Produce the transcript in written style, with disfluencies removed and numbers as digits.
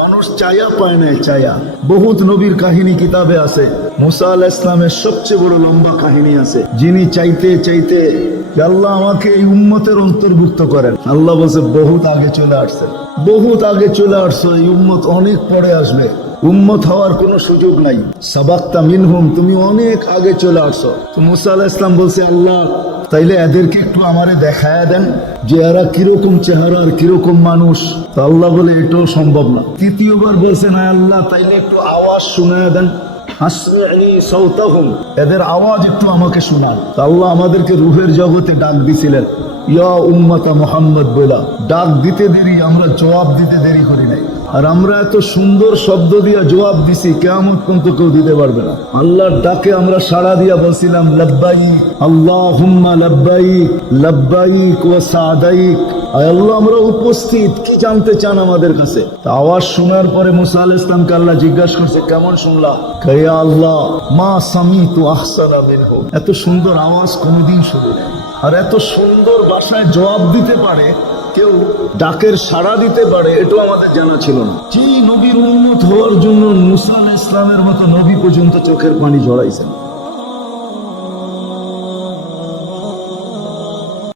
মানুষ চায়া পায় না, চায়া। বহুত নবীর কাহিনী কিতাবে আছে। মুসা আলাইহিস সালামের সবচেয়ে বড় লম্বা কাহিনী আছে, যিনি চাইতে চাইতে আল্লাহ আমাকে এই উম্মতের অন্তর্ভুক্ত করেন। আল্লাহ বলছে বহুত আগে চলে আসছে, বহুত আগে চলে আসছো, এই উম্মত অনেক পরে আসবে, উম্মত হওয়ার কোনো সুযোগ নাই। সাবাক্তা মিনহুম, তুমি অনেক আগে চলে আসছো। তো মুসা আলাইহিস সালাম বলছে, আল্লাহ তাইলে এদেরকে একটু আমারে দেখায়া দেন যে এরা কিরকম চেহারা আর কিরকম মানুষ। তো আল্লাহ বলে এটাও সম্ভব না। তৃতীয়বার বলছেন, আল্লাহ তাইলে একটু আওয়াজ শুনায়া দেন, এদের আওয়াজ একটু আমাকে শোনান। আল্লাহ আমাদেরকে রুহের জগতে ডাক দিছিলেন, ইয়া উম্মাতা মুহাম্মদ বলা। ডাক দিতে দেরি, আমরা জবাব দিতে দেরি করি নাই। আর আমরা এত সুন্দর শব্দ দিয়া জবাব দিছি, কিয়ামত পর্যন্ত কেউ দিতে পারবে না। আল্লাহর ডাকে আমরা সাড়া দিয়া বলছিলাম, লাব্বাইক আল্লাহুম্মা লাব্বাইক, লাব্বাইক ওয়া সাদাইক। আল্লাহ আমরা উপস্থিত, কি জানতে চান আমাদের কাছে? আওয়াজ শোনার পরে মুসা আলাইহিস সালামকে আল্লাহ জিজ্ঞাসা করছে, কেমন শুনলা? ইয়া আল্লাহ মা সামিতু আহসানা মিনহু, এত সুন্দর আওয়াজ কোনোদিন শুনি নাই। আর এত সুন্দর ভাষায় জবাব দিতে পারে কেউ, ডাকের সাড়া দিতে পারে, এটাও আমাদের জানা ছিল না। যে নবীর উম্মত হওয়ার জন্য মুসা আলাইহিস সালামের মতো নবী পর্যন্ত চোখের পানি ঝরাইছেন।